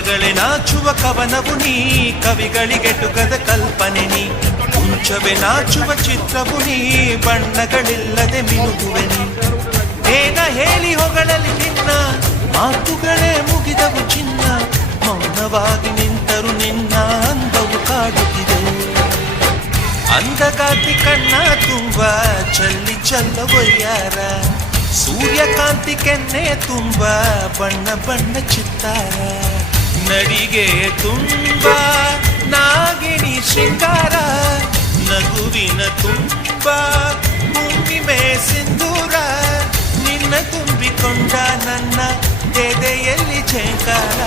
ಪದಗಳೇ ನಾಚುವ ಕವನವು ನೀ, ಕವಿಗಳಿಗೆ ಟುಕದ ಕಲ್ಪನೆ ನೀ. ಕುಂಚವೇ ನಾಚುವ ಚಿತ್ರವು ನೀ, ಬಣ್ಣಗಳಿಲ್ಲದೆ ಮಿನುಗುವೆ ನೀ. ಏನ ಹೇಳಿ ಹೊಗಳಲಿ ನಿನ್ನ, ಮಾತುಗಳೇ ಮುಗಿದವು ಚಿನ್ನ. ಮೌನವಾಗಿ ನಿಂತರು ನಿನ್ನ ಅಂದವು ಕಾಡುತ್ತಿದೆ. ಅಂದಗಾತಿ ಕಣ್ಣ ತುಂಬ ಚಲ್ಲಿ ಚಲ್ಲವಯ್ಯಾರ, ಸೂರ್ಯಕಾಂತಿ ಕೆನ್ನೆ ತುಂಬ ಬಣ್ಣ ಬಣ್ಣ ಚಿತ್ತಾರ. ನಡಿಗೆ ತುಂಬ ನಾಗಿಣಿ ಶೃಂಗಾರ, ನಗುವಿನ ತುಂಬ ಹುಣ್ಣಿಮೆ ಸಿಂಧೂರ. ನಿನ್ನ ತುಂಬಿಕೊಂಡ ನನ್ನ ಎದೆಯಲ್ಲಿ ಝೇಂಕಾರ.